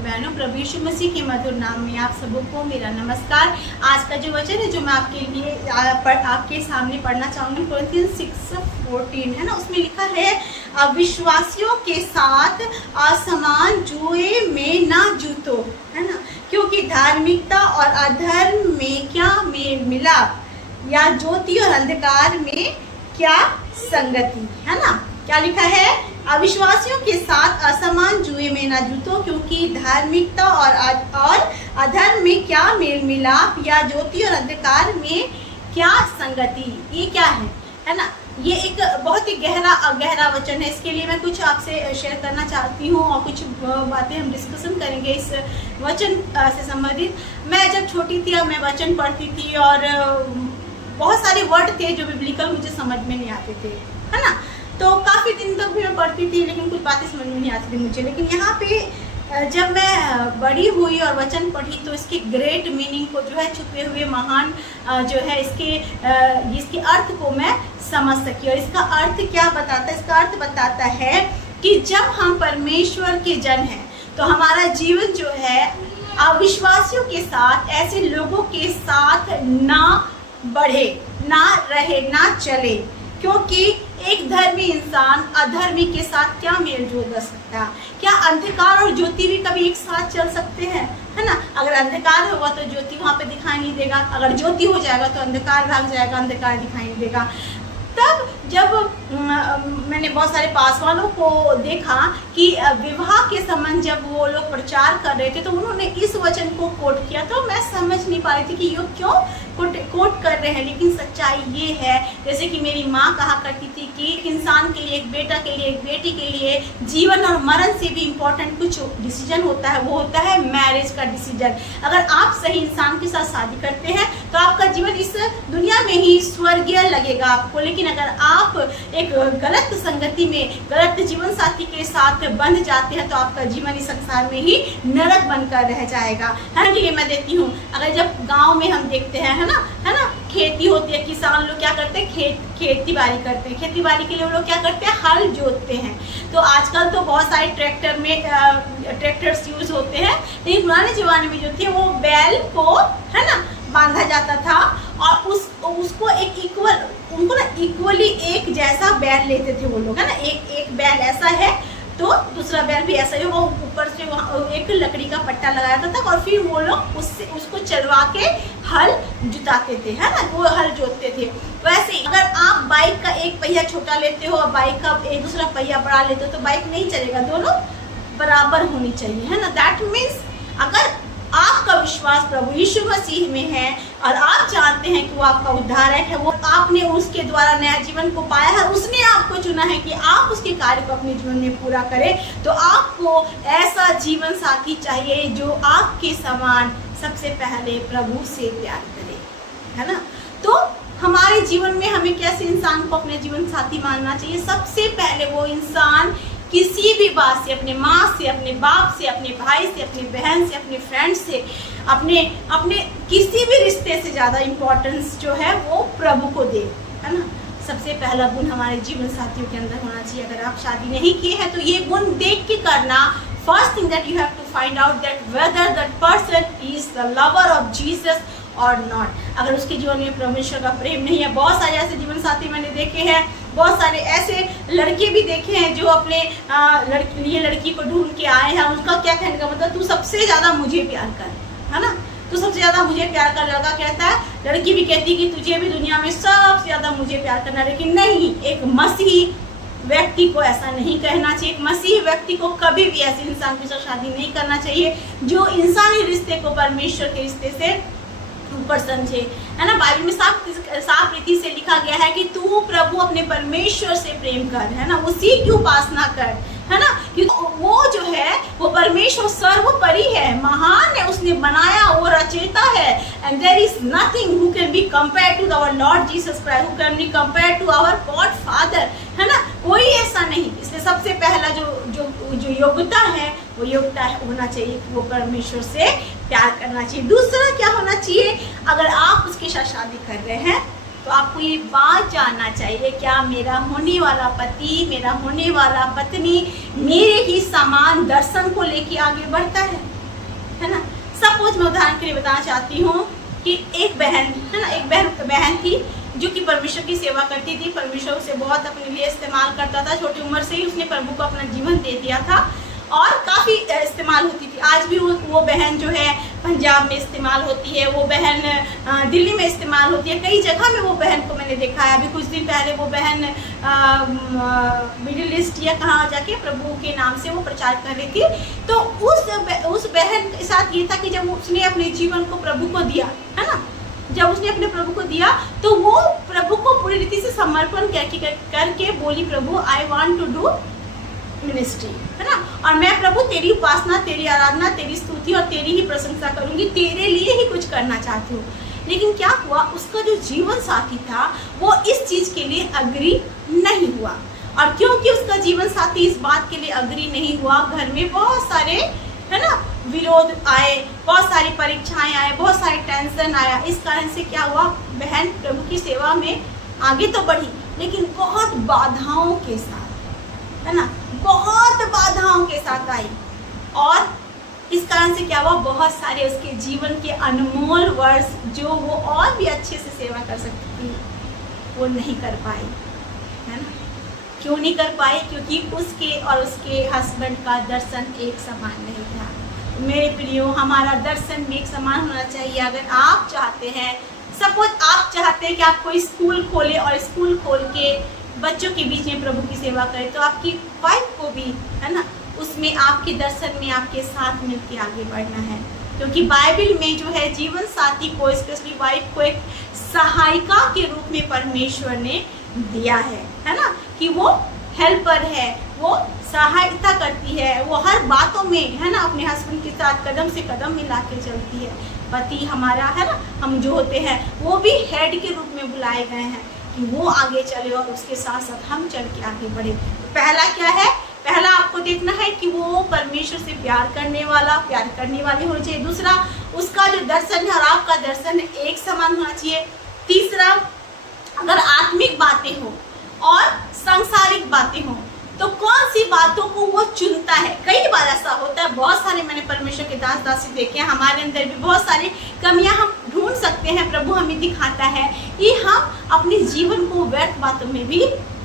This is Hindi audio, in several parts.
बहनों, प्रभु यीशु मसीह के मधुर नाम में आप सबों को मेरा नमस्कार। आज का जो वचन है जो मैं आपके लिए आपके सामने पढ़ना चाहूँगी, कोरिन्थियंस 6:14 है ना, उसमें लिखा है अविश्वासियों के साथ असमान जुए में ना जूतो, है ना, क्योंकि धार्मिकता और अधर्म में क्या मेल मिलाप, या ज्योति और अंधकार में क्या संगति, है ना। क्या लिखा है? अविश्वासियों के साथ असमान जुए में ना जूतो, क्योंकि धार्मिकता और अधर्म में क्या मेल मिलाप, या ज्योति और अंधकार में क्या संगति। ये क्या है ना। ये एक बहुत ही गहरा वचन है। इसके लिए मैं कुछ आपसे शेयर करना चाहती हूँ और कुछ बातें हम डिस्कशन करेंगे इस वचन से संबंधित। मैं जब छोटी थी, मैं वचन पढ़ती थी और बहुत सारे वर्ड थे जो बिब्लिकल मुझे समझ में नहीं आते थे, है ना। तो काफ़ी दिन तक भी मैं पढ़ती थी, लेकिन कुछ बातें समझ में नहीं आती थी मुझे। लेकिन यहाँ पे जब मैं बड़ी हुई और वचन पढ़ी तो इसके ग्रेट मीनिंग को जो है, छुपे हुए महान जो है इसके अर्थ को मैं समझ सकी। और इसका अर्थ क्या बताता है? इसका अर्थ बताता है कि जब हम परमेश्वर के जन हैं तो हमारा जीवन जो है अविश्वासियों के साथ, ऐसे लोगों के साथ ना बढ़े, ना रहे, ना चले, क्योंकि एक धर्मी इंसान अधर्मी के साथ क्या मेल जोल कर सकता है? क्या अंधकार और ज्योति भी कभी एक साथ चल सकते हैं, है ना। अगर अंधकार होगा तो ज्योति वहाँ पे दिखाई नहीं देगा, अगर ज्योति हो जाएगा तो अंधकार भाग जाएगा, अंधकार दिखाई नहीं देगा। तब जब मैंने बहुत सारे पास वालों को देखा कि विवाह के संबंध जब वो लोग प्रचार कर रहे थे तो उन्होंने इस वचन को कोट किया, तो मैं समझ नहीं पा रही थी कि ये क्यों कोट कर रहे हैं। लेकिन सच्चाई ये है, जैसे कि मेरी माँ कहा करती थी कि एक इंसान के लिए, एक बेटा के लिए, एक बेटी के लिए जीवन और मरण से भी इम्पोर्टेंट कुछ डिसीजन होता है, वो होता है मैरिज का डिसीजन। अगर आप सही इंसान के साथ शादी करते हैं तो आपका जीवन इस दुनिया में ही स्वर्गीय लगेगा आपको। लेकिन अगर आप एक गलत संगति में, गलत जीवन साथी के साथ बंध जाते हैं तो आपका जीवन इस संसार में ही नरक बनकर रह जाएगा। है मैं देती हूँ, अगर जब गांव में हम देखते हैं, है ना, खेती होती है, किसान लोग क्या करते हैं? खेती बाड़ी करते हैं। खेती बाड़ी के लिए वो लोग क्या करते हैं? हल जोतते हैं। तो आजकल तो बहुत सारे ट्रैक्टर्स यूज होते हैं, लेकिन पुराने जमाने में जो थे वो बैल को, है ना, बांधा जाता था और उसको उनको ना इक्वली एक जैसा बैल लेते थे वो लोग, है ना। एक बैल ऐसा है तो दूसरा बैल भी ऐसा ही होगा, ऊपर से एक लकड़ी का पट्टा लगाया जाता था और फिर वो लोग उसको चलवा के हल जुताते थे, है ना, वो हल जोतते थे। वैसे अगर आप बाइक का एक पहिया छोटा लेते हो और बाइक का एक दूसरा पहिया बड़ा लेते हो तो बाइक नहीं चलेगा, दोनों बराबर होनी चाहिए, है ना। दैट मीन्स अगर आपका विश्वास प्रभु यीशु मसीह में है और आप जानते हैं कि वो आपका उद्धारक है, वो आपने उसके द्वारा नया जीवन को पाया है, उसने आपको चुना है कि आप उसके कार्य को अपने जीवन में पूरा करें, तो आपको ऐसा जीवन साथी चाहिए जो आपके समान सबसे पहले प्रभु से प्यार करे, है ना। तो हमारे जीवन में हमें कैसे इंसान को अपने जीवन साथी मानना चाहिए? सबसे पहले वो इंसान किसी भी बात से, अपने माँ से, अपने बाप से, अपने भाई से, अपनी बहन से, अपने फ्रेंड से, अपने किसी भी रिश्ते से ज़्यादा इम्पोर्टेंस जो है वो प्रभु को दे, है ना। सबसे पहला गुण हमारे जीवन साथियों के अंदर होना चाहिए। अगर आप शादी नहीं किए हैं तो ये गुण देख के करना। First thing that you have to find out that whether that person is the lover of Jesus और नॉट। अगर उसके जीवन में परमेश्वर का प्रेम नहीं है, बहुत सारे ऐसे जीवन साथी मैंने देखे हैं, बहुत सारे ऐसे लड़के भी देखे हैं जो अपने लड़की को ढूंढ के आए हैं। उसका क्या कहने का मतलब, तू सबसे ज्यादा मुझे प्यार कर, है ना, तू सबसे ज्यादा मुझे प्यार कर। लड़का कहता है, लड़की भी कहती है कि तुझे भी दुनिया में सबसे ज्यादा मुझे प्यार करना। लेकिन नहीं, एक मसीही व्यक्ति को ऐसा नहीं कहना चाहिए। एक मसीही व्यक्ति को कभी भी ऐसे इंसान के साथ शादी नहीं करना चाहिए जो इंसानी रिश्ते को परमेश्वर के रिश्ते से ऊपर समझे, है ना। बाइबल में साफ रीति से लिखा गया है कि तू प्रभु अपने परमेश्वर से प्रेम कर, है ना, उसी की उपासना कर, है ना, क्योंकि वो जो है वो परमेश्वर सर्वोपरि है, महान है, उसने बनाया, वो रचयिता है। And there is nothing who can be compared to our Lord Jesus Christ, who can be compared to our God father, है ना, कोई ऐसा नहीं। इसलिए सबसे पहला जो योग्यता है वो योग्यता होना चाहिए कि वो परमेश्वर से प्यार करना चाहिए। दूसरा क्या होना चाहिए? अगर आप उसके साथ शादी कर रहे हैं तो आपको ये बात जानना चाहिए, क्या मेरा होने वाला पति, मेरा होने वाला पत्नी मेरे ही समान दर्शन को लेके आगे बढ़ता है ना। सपोज मैं उदाहरण के लिए बताना चाहती हूँ कि एक बहन है ना, एक बहन थी जो कि परमेश्वर की सेवा करती थी, परमेश्वर उसे बहुत अपने लिए इस्तेमाल करता था। छोटी उम्र से ही उसने प्रभु को अपना जीवन दे दिया था और काफ़ी इस्तेमाल होती थी। आज भी वो बहन जो है पंजाब में इस्तेमाल होती है, वो बहन दिल्ली में इस्तेमाल होती है, कई जगह में वो बहन को मैंने देखा है। अभी कुछ दिन पहले वो बहन मिडिल ईस्ट या कहाँ जाके प्रभु के नाम से वो प्रचार कर रही थी। तो उस बहन के साथ ये था कि जब उसने अपने जीवन को प्रभु को दिया है ना, जब उसने अपने प्रभु को दिया तो वो प्रभु को पूरी रीति से समर्पण करके बोली, प्रभु I want to do ministry है ना, और मैं प्रभु तेरी उपासना, तेरी आराधना, तेरी स्तुति और तेरी ही प्रशंसा करूंगी, तेरे लिए ही कुछ करना चाहती हूँ। लेकिन क्या हुआ, उसका जो जीवन साथी था वो इस चीज के लिए अग्री नहीं हुआ। और क्योंकि उसका जीवन साथी इस बात के लिए अग्री नहीं हुआ, घर में बहुत सारे है ना विरोध आए, बहुत सारी परीक्षाएं आए, बहुत सारे टेंशन आया। इस कारण से क्या हुआ, बहन प्रभु की सेवा में आगे तो बढ़ी लेकिन बहुत बाधाओं के साथ है ना, बहुत बाधाओं के साथ आई। और इस कारण से क्या हुआ, बहुत सारे उसके जीवन के अनमोल वर्ष जो वो और भी अच्छे से सेवा कर सकती थी वो नहीं कर पाई है ना। क्यों नहीं कर पाई, क्योंकि उसके और उसके हस्बैंड का दर्शन एक समान नहीं था। मेरे प्रियो, हमारा दर्शन भी एक समान होना चाहिए। अगर आप चाहते हैं, सपोज आप चाहते हैं कि आप कोई स्कूल खोले और स्कूल खोल के बच्चों के बीच में प्रभु की सेवा करें, तो आपकी वाइफ को भी है ना उसमें आपके दर्शन में आपके साथ मिलके आगे बढ़ना है। क्योंकि बाइबल में जो है जीवन साथी को, स्पेशली वाइफ को, एक सहायिका के रूप में परमेश्वर ने दिया है ना, कि वो हेल्पर है, वो सहायता करती है, वो हर बातों में है ना अपने हस्बैंड के साथ कदम से कदम मिला के चलती है। पति हमारा है ना, हम जो होते हैं वो भी हेड के रूप में बुलाए गए हैं कि वो आगे चले और उसके साथ साथ हम चल के आगे बढ़े। पहला क्या है, पहला आपको देखना है कि वो परमेश्वर से प्यार करने वाली होनी चाहिए। दूसरा, उसका जो दर्शन है और आपका दर्शन एक समान होना चाहिए। तीसरा, अगर आत्मिक बातें हो और सांसारिक बातें हो तो कौन सी बातों को वो चुनता है। कई बार ऐसा होता है, बहुत सारे मैंने परमेश्वर के दास दासी देखे हैं, हमारे अंदर भी बहुत सारी कमियां हम ढूंढ सकते हैं, प्रभु हमें दिखाता है कि हम अपने जीवन को व्यर्थ बातों में भी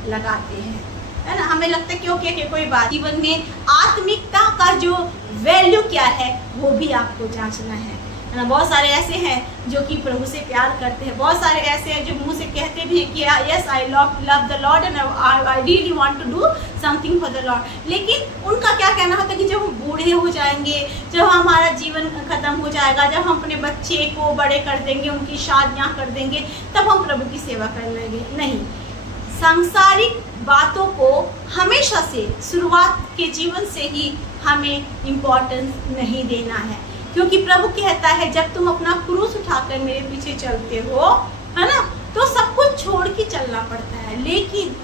लगाते हैं है ना। हमें लगता है कि ओके कोई बात, जीवन में आत्मिकता का जो वैल्यू क्या है वो भी आपको जांचना है ना। बहुत सारे ऐसे हैं जो कि प्रभु से प्यार करते हैं, बहुत सारे ऐसे हैं जो मुंह से कहते भी हैं कि yes I love the Lord and I really want to do something for the Lord. लेकिन उनका क्या कहना होता है कि जब हम बूढ़े हो जाएंगे, जब हमारा जीवन खत्म हो जाएगा, जब हम अपने बच्चे को बड़े कर देंगे, उनकी शादियाँ कर देंगे, तब हम प्रभु की सेवा कर लेंगे। नहीं, सांसारिक बातों को हमेशा से शुरुआत के जीवन से ही हमें इम्पोर्टेंस नहीं देना है। क्योंकि प्रभु कहता है जब तुम अपना क्रूस उठाकर मेरे पीछे चलते हो है ना, तो सब कुछ छोड़ के चलना पड़ता है। लेकिन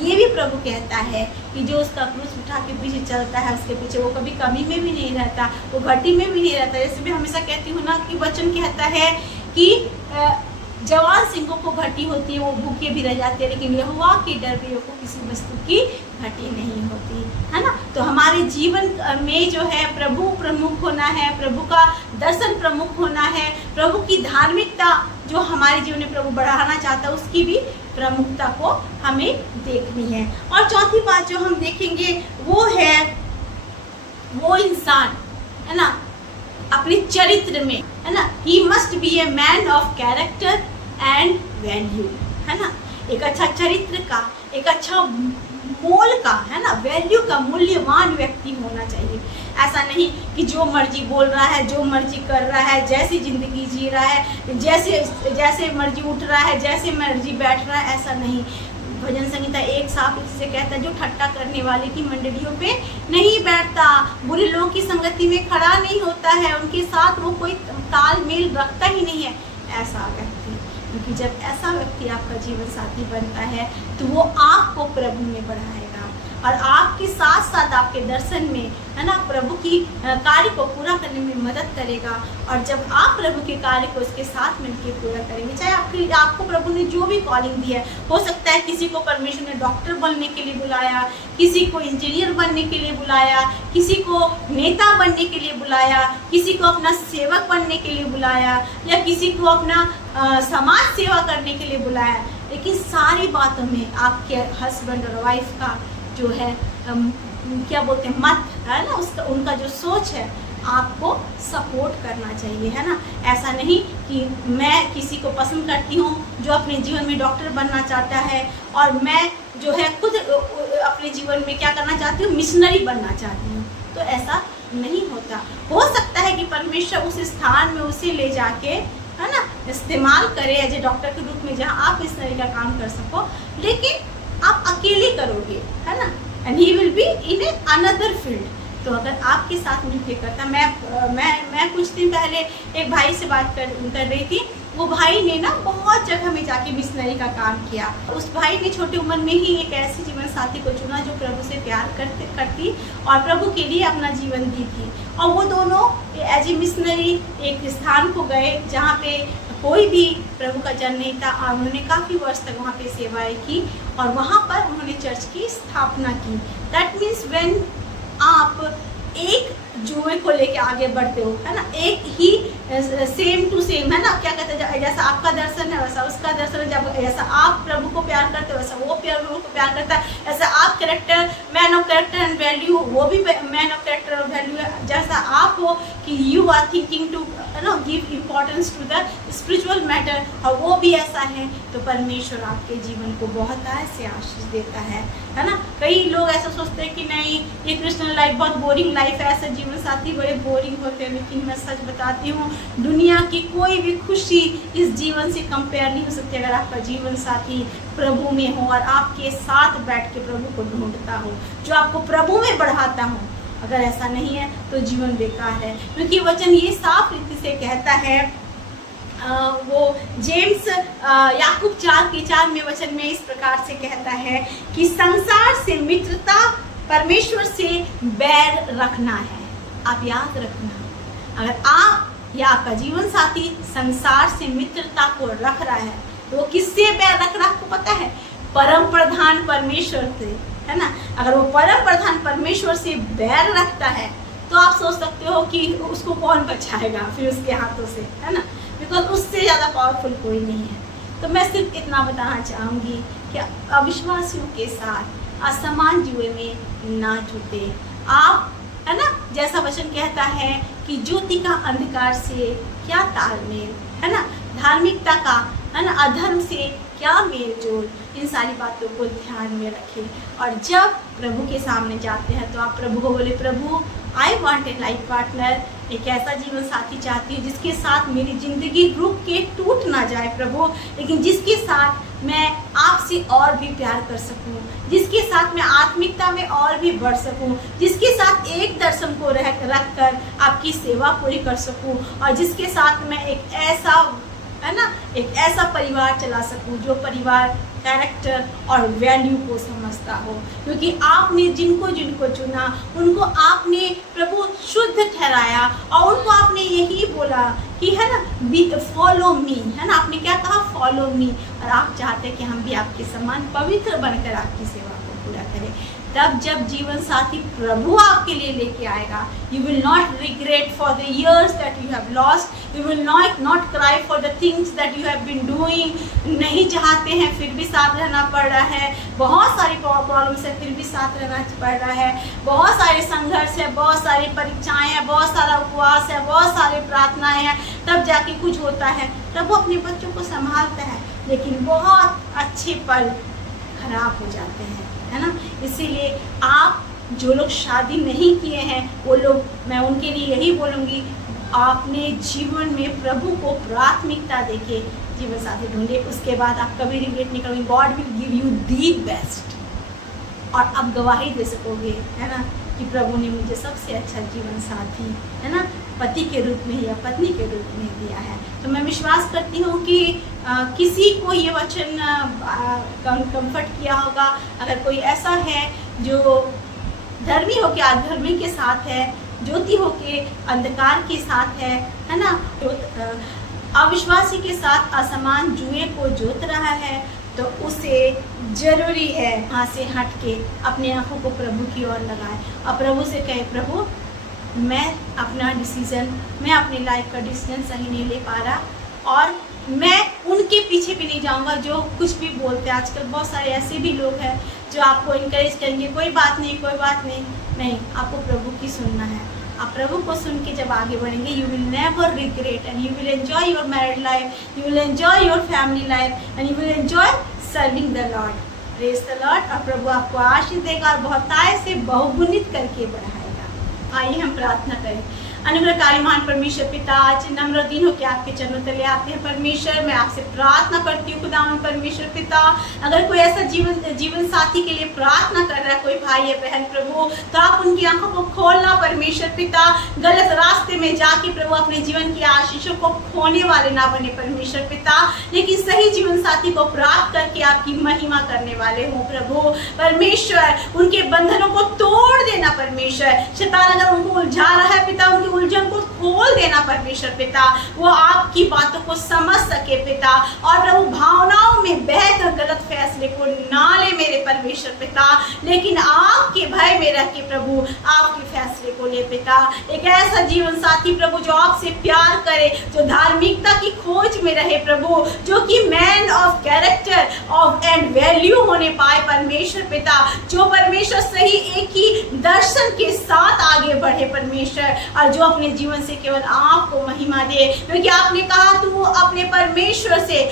ये भी प्रभु कहता है कि जो उसका क्रूस उठा के पीछे चलता है उसके पीछे वो कभी कमी में भी नहीं रहता, वो घटी में भी नहीं रहता। जैसे मैं हमेशा कहती हूँ ना कि वचन कहता है कि जवान सिंहों को घटी होती है, वो भूखे भी रह जाते हैं, लेकिन यहोवा के डरवैयों को किसी वस्तु की घटी नहीं होती है ना। तो हमारे जीवन में जो है प्रभु प्रमुख होना है, प्रभु का दर्शन प्रमुख होना है, प्रभु की धार्मिकता जो हमारे जीवन में प्रभु बढ़ाना चाहता है उसकी भी प्रमुखता को हमें देखनी है। और चौथी बात जो हम देखेंगे वो है वो इंसान है ना अपने चरित्र में है ना, he must be a man of character and value है ना। एक अच्छा चरित्र का, एक अच्छा मोल का है ना, वैल्यू का, मूल्यवान व्यक्ति होना चाहिए। ऐसा नहीं कि जो मर्जी बोल रहा है, जो मर्जी कर रहा है, जैसी जिंदगी जी रहा है, जैसे मर्जी उठ रहा है, जैसे मर्जी बैठ रहा है, ऐसा नहीं। भजन संहिता 1 साफ इससे कहता है जो ठट्टा करने वाले की मंडलियों पे नहीं बैठता, बुरे लोगों की संगति में खड़ा नहीं होता है, उनके साथ वो कोई तालमेल रखता ही नहीं है, ऐसा व्यक्ति। क्योंकि जब ऐसा व्यक्ति आपका जीवन साथी बनता है तो वो आपको प्रभु में बढ़ाएगा, और आपके साथ साथ आपके दर्शन में, है ना, प्रभु की कार्य को पूरा करने में मदद करेगा। और जब आप प्रभु के कार्य को उसके साथ मिलकर पूरा करेंगे, चाहे आपको प्रभु ने जो भी कॉलिंग दी है, हो सकता है किसी को परमेश्वर ने डॉक्टर बनने के लिए बुलाया, किसी को इंजीनियर बनने के लिए बुलाया, किसी को नेता बनने के लिए बुलाया, किसी को अपना सेवक बनने के लिए बुलाया, या किसी को अपना समाज सेवा करने के लिए बुलाया। लेकिन सारी बातों में आपके हस्बैंड और वाइफ का जो है क्या बोलते हैं, मत है ना, उसका उनका जो सोच है आपको सपोर्ट करना चाहिए, है ना। ऐसा नहीं कि मैं किसी को पसंद करती हूँ जो अपने जीवन में डॉक्टर बनना चाहता है, और मैं जो है खुद अपने जीवन में क्या करना चाहती हूँ, मिशनरी बनना चाहती हूँ। तो ऐसा नहीं होता। हो सकता है कि परमेश्वर उस स्थान में उसे ले जाके, है ना, इस्तेमाल करे एज ए डॉक्टर के रूप में, जहाँ आप इस तरह का काम कर सको, लेकिन आप अकेले करोगे, है ना, and he will be in a another field. तो अगर आपके साथ मिलकर करता, मैं कुछ दिन पहले एक भाई से बात कर रही थी। वो भाई ने ना बहुत जगह में जाके मिशनरी का काम किया। उस भाई ने छोटी उम्र में ही एक ऐसी जीवन साथी को चुना जो प्रभु से प्यार करती और प्रभु के लिए अपना जीवन दी थी। और वो दोनों एज ए मिशनरी एक स्थान को गए जहाँ पे कोई भी प्रभु का जन नहीं था, और उन्होंने काफ़ी वर्ष तक वहाँ पे सेवाएं की, और वहाँ पर उन्होंने चर्च की स्थापना की। दैट मीन्स व्हेन आप एक जुए को लेके आगे बढ़ते हो, है ना, एक ही सेम टू सेम, है ना, क्या कहते हैं, जैसा आपका दर्शन है वैसा उसका दर्शन है, जब जैसा आप प्रभु को प्यार करते हो वैसा वो प्रभु को प्यार करता है, ऐसा आप character, man of character and value, वो भी मैन ऑफ कैरेक्टर और वैल्यू है। जैसा आप हो कि you are thinking to give importance to the spiritual matter, और वो भी ऐसा है, तो परमेश्वर आपके जीवन को बहुत ऐसे आशीष देता है ना। कई लोग ऐसा सोचते हैं कि नहीं, ये क्रिश्चियन लाइफ बहुत बोरिंग लाइफ है, ऐसे जीवन साथी बड़े बोरिंग होते हैं। लेकिन मैं सच बताती हूँ, दुनिया की कोई भी खुशी इस जीवन से कंपेयर नहीं हो सकती अगर आपका जीवन साथी प्रभु में हो और आपके साथ बैठ के प्रभु को ढूंढता हो, जो आपको प्रभु में बढ़ाता हो। अगर ऐसा नहीं है तो जीवन बेकार है, क्योंकि वचन ये साफ रीति से कहता है, वो जेम्स याकूब 4:4 में वचन में इस प्रकार से कहता है कि संसार से मित्रता परमेश्वर से बैर रखना है। आप याद रखना, अगर आप या आपका जीवन साथी संसार से मित्रता को रख रहा है तो वो किससे बैर रख रहा है आपको पता है? परम प्रधान परमेश्वर से, है ना। अगर वो परम प्रधान परमेश्वर से बैर रखता है तो आप सोच सकते हो कि उसको कौन बचाएगा फिर उसके हाथों से, है ना, बिकॉज उससे ज़्यादा पावरफुल कोई नहीं है। तो मैं सिर्फ इतना बताना चाहूँगी कि अविश्वासियों के साथ असमान जुए में ना जुटे आप, है ना। जैसा वचन कहता है कि ज्योति का अंधकार से क्या तालमेल, है ना, धार्मिकता का, है ना, अधर्म से क्या मेल जोल, इन सारी बातों को ध्यान में रखें। और जब प्रभु के सामने जाते हैं तो आप प्रभु को बोले, प्रभु I want a life partner, एक ऐसा जीवन साथी चाहती हूँ जिसके साथ मेरी ज़िंदगी रुक के टूट ना जाए प्रभु, लेकिन जिसके साथ मैं आपसे और भी प्यार कर सकूँ, जिसके साथ मैं आत्मिकता में और भी बढ़ सकूँ, जिसके साथ एक दर्शन को रख कर आपकी सेवा पूरी कर सकूँ, और जिसके साथ मैं एक ऐसा, है ना, एक ऐसा परिवार चला सकूँ जो परिवार कैरेक्टर और वैल्यू को समझता हो। क्योंकि आपने जिनको जिनको चुना उनको आपने प्रभु शुद्ध ठहराया, और उनको आपने यही बोला कि, है ना, बी फॉलो मी, है ना, आपने क्या कहा? Follow me. और आप चाहते हैं कि हम भी आपके समान पवित्र बनकर आपकी सेवा को पूरा करें। तब जब जीवन साथी प्रभु आपके लिए लेके आएगा, you will not regret for the years that you have lost, you will not cry for the things that you have been doing. नहीं चाहते हैं फिर भी साथ रहना पड़ रहा है, बहुत सारी प्रॉब्लम्स है फिर भी साथ रहना पड़ रहा है, बहुत सारे संघर्ष है, बहुत सारी परीक्षाएं हैं, बहुत सारा उपवास है, बहुत सारे प्रार्थनाएं हैं, तब जाके कुछ होता है। तब वो अपने बच्चों को संभालता है, लेकिन बहुत अच्छे पल खराब हो जाते हैं, है ना। इसीलिए आप जो लोग शादी नहीं किए हैं वो लोग, मैं उनके लिए यही बोलूँगी, आपने जीवन में प्रभु को प्राथमिकता देके जीवन साथी ढूंढे, उसके बाद आप कभी रिग्रेट नहीं करोगे। God will give you the best, और आप गवाही दे सकोगे, है ना, कि प्रभु ने मुझे सबसे अच्छा जीवन साथी, है ना, पति के रूप में या पत्नी के रूप में दिया है। तो मैं विश्वास करती हूँ कि किसी को ये वचन कंफर्ट किया होगा। अगर कोई ऐसा है जो धर्मी होके अधर्मी के साथ है, ज्योति होके अंधकार के साथ है ना, अविश्वासी के साथ असमान जुए को जोत रहा है, तो उसे जरूरी है वहाँ से हट के अपने आंखों को प्रभु की ओर लगाए और प्रभु से कहे, प्रभु मैं अपना डिसीज़न, मैं अपनी लाइफ का डिसीजन सही नहीं ले पा रहा और मैं उनके पीछे भी नहीं जाऊंगा जो कुछ भी बोलते हैं। आजकल बहुत सारे ऐसे भी लोग हैं जो आपको इनकरेज करेंगे, कोई बात नहीं, कोई बात नहीं। नहीं, आपको प्रभु की सुनना है। आप प्रभु को सुन के जब आगे बढ़ेंगे, you will never regret and you will enjoy your married life, you will enjoy your family life and you will enjoy serving the Lord. Praise the Lord. और प्रभु आपको आशीष देगा और बहुतायत से बहुगुणित करके बढ़ाएगा। आइए हम प्रार्थना करें। अनुग्रहकारी महान परमेश्वर पिता, आज नम्र दिन होकर आपके चरणों तले आते हैं परमेश्वर। मैं आपसे प्रार्थना करती हूँ खुदावन परमेश्वर पिता, अगर कोई ऐसा जीवन साथी के लिए प्रार्थना कर रहा है, कोई भाई या बहन प्रभु, तो आप उनकी आंखों को खोलना परमेश्वर पिता। गलत रास्ते में जाके प्रभु अपने जीवन की आशीषों को खोने वाले ना बने परमेश्वर पिता, लेकिन सही जीवन साथी को प्राप्त करके आपकी महिमा करने वाले हों प्रभु परमेश्वर। उनके बंधनों को तोड़ देना परमेश्वर। शैतान अगर उनको उलझा रहा है पिता, उनकी उलझन को खोल देना परमेश्वर पिता, वो आपकी बातों को समझ सके पिता, और प्रभु भावनाओं में बहकर गलत फैसले को ना ले मेरे परमेश्वर पिता, लेकिन आपके भय में रह के प्रभु आपके फैसले को ले पिता। एक ऐसा जीवन साथी प्रभु जो आपसे प्यार करे, जो धार्मिकता की खोज में रहे प्रभु, जो कि man of character of and value होने पाए परमेश्वर पिता, जो परमेश्वर सही एक ही दर्शन के साथ आगे बढ़े परमेश्वर, और जो अपने जीवन से केवल आपको महिमा दे, क्योंकि आपने कहा तू अपने परमेश्वर से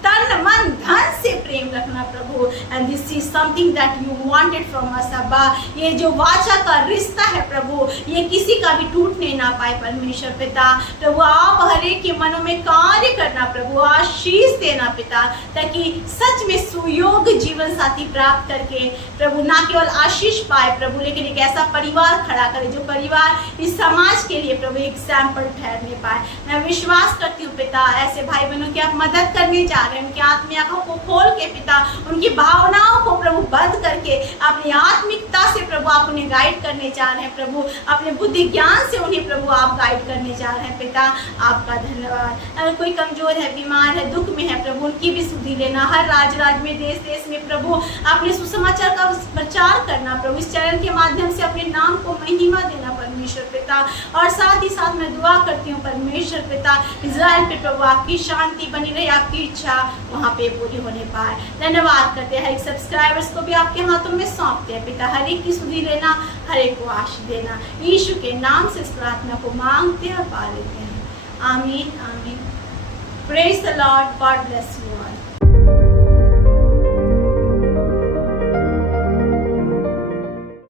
तन मन धन से प्रेम रखना प्रभु, and this is something that you wanted from us अब्बा। ये जो वाचा का रिश्ता है प्रभु, ये किसी का भी टूटने ना पाए परमेश्वर पिता। प्रभु आप हर एक के मनों में कार्य करना प्रभु, आशीष देना पिता, ताकि सच में सुयोग जीवन साथी प्राप्त करके प्रभु ना केवल आशीष पाए प्रभु, लेकिन एक ऐसा परिवार खड़ा करे जो परिवार इस समाज के लिए प्रभु एग्जाम्पल ठहरने पाए। मैं विश्वास करती हूँ पिता, ऐसे भाई बहनों की आप मदद करने जा रहे हैं, उनकी आत्मीय आंखों को खोल के पिता, उनकी भावनाओं को प्रभु बंद करके अपनी आत्मिकता से प्रभु आप उन्हें गाइड करने जा रहे हैं प्रभु, अपने बुद्धि ज्ञान से उन्हें प्रभु आप गाइड करने जा रहे हैं पिता। आपका धन्यवाद। अगर कोई कमजोर है, बीमार है, दुख में है प्रभु, उनकी भी सुधि लेना। हर राज्य में, देश देश में प्रभु आपने सुसमाचार का प्रचार करना प्रभु, इस चैनल के माध्यम से अपने नाम को महिमा देना परमेश्वर पिता। और साथ ही साथ मैं दुआ करती हूँ परमेश्वर पिता, इजराइल पे प्रभु आपकी शांति बनी रहे, आपकी इच्छा वहाँ पे पूरी होने पाए। धन्यवाद करते हैं। हर एक सब्सक्राइबर्स को भी आपके हाथों में सौंपते हैं पिता, हर एक की सुधि लेना, हर एक को आशीष देना। यीशु के नाम से इस प्रार्थना को मांगते हैं और पा लेते हैं। आमीन आमीन। Praise the Lord. God bless you.